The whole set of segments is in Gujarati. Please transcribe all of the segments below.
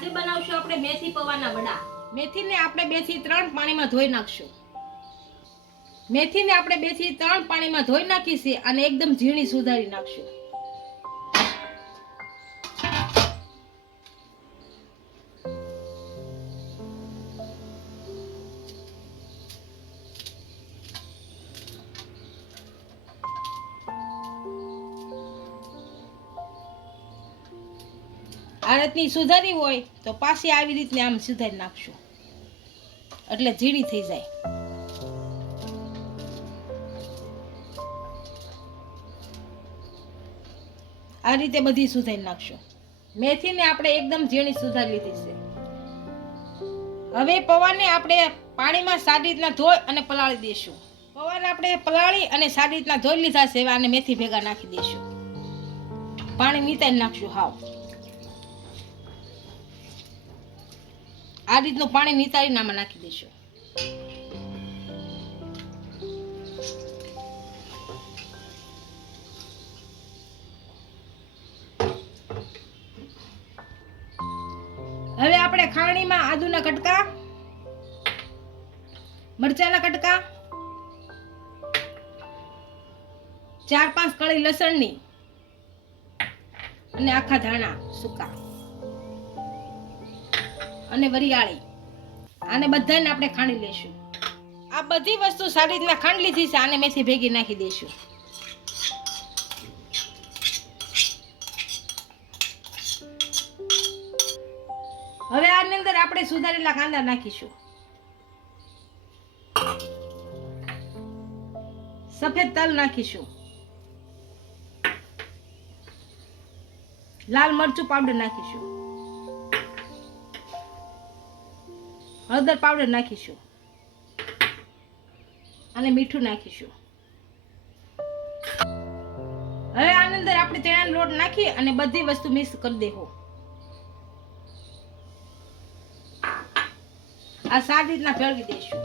આજે બનાવશું આપણે મેથી પવાના વડા. મેથીને આપણે બેથી ત્રણ પાણીમાં ધોઈ નાખશું. મેથીને આપણે બેથી ત્રણ પાણીમાં ધોઈ નાખીશું અને એકદમ ઝીણી સુધારી નાખશું. આ રીતની સુધારી હોય તો પાછી આવી રીતને આમ સુધારી નાખશું. એટલે ઝીણી થઈ જાય. આ રીતે બધી સુધારી નાખશું. મેથીને આપણે એકદમ ઝીણી સુધારી લીધી છે. હવે પૌવાને આપણે પાણીમાં સારી રીતના ધોઈ અને પલાળી દઈશું. પૌવાને આપણે પલાળી અને સારી રીતના ધોઈ લીધા છે, અને મેથી ભેગા નાખી દઈશું. પાણી નીતાઈ નાખશું, હાવ. આ રીતનું પાણી નિતારીને આમાં નાખી દઈશું. હવે આપણે ખાણીમાં આદુના કટકા, મરચાના કટકા, ચાર પાંચ કળી લસણની અને આખા ધાણા સૂકા. અને વરિયાળી. આને બધાને આપણે ખાંડી લેશું આ બધી વસ્તુ સારી રીતના ખાંડ લીધી છે, આને મેથી ભેગી નાખી દઈશું. હવે આની અંદર આપણે સુધારેલા કાંદા નાખીશું. સફેદ તલ નાખીશું. લાલ મરચું પાવડર નાખીશું. હળદર પાવડર નાખીશું. અને મીઠું નાખીશું. હવે આની અંદર આપણે ચણાનો લોટ નાખી અને બધી વસ્તુ મિક્સ કરી દેવો આ સારી રીતના ભેળવી દઈશું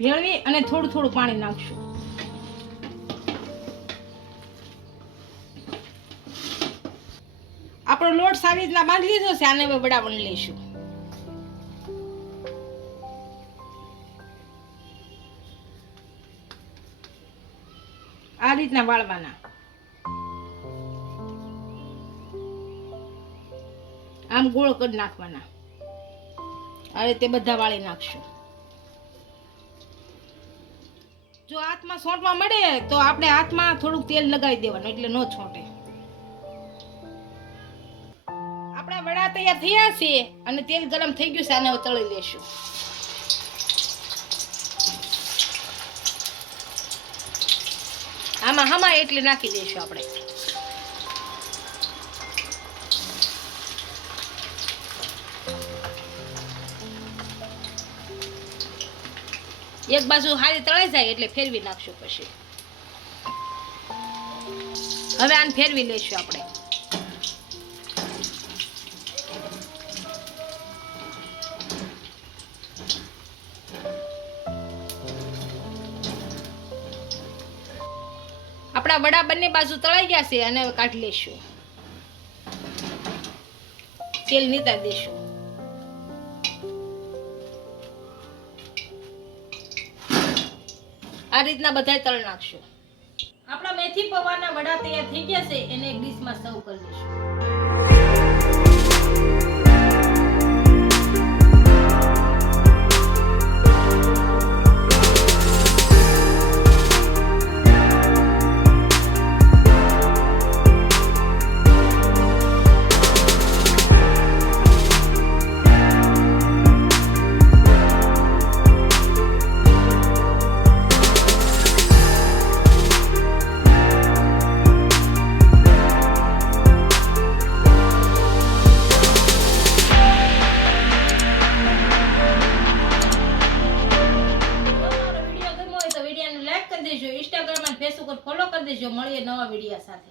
ભેળવી અને થોડું થોડું પાણી નાખશું. આપણો લોટ સારી રીતના બાંધી દીધો છે, આને હવે વડા વણી લઈશું. આ રીતના વાળવાના. આમ ગોળ કરી નાખવાના. આ રીતે બધા વાળી નાખશું. જો હાથમાં છોંટવા મળે, તો આપણે હાથમાં થોડુંક તેલ લગાવી દેવાનું, એટલે ન છોટે. વડા તૈયાર થયા છે અને તેલ ગરમ થઈ ગયું છે, આને તળી લેશું આમાં હમા એટલે નાખી દઈશું આપણે. એક બાજુ હારી તળાઈ જાય એટલે ફેરવી નાખશું પછી. હવે આને ફેરવી લઈશું આપણે. આપણા વડા બંને બાજુ તળાઈ ગયા છે અને કાઢી લેશું. તેલ નીતા દેશું. આ રીતના બધા તળ નાખશું. આપણા મેથી પૌવાના વડા તૈયાર થઈ ગયા છે, એને એક ડીશમાં સર્વ કરી દઈશું રહેજો મળીએ નવા વિડીયા સાથે.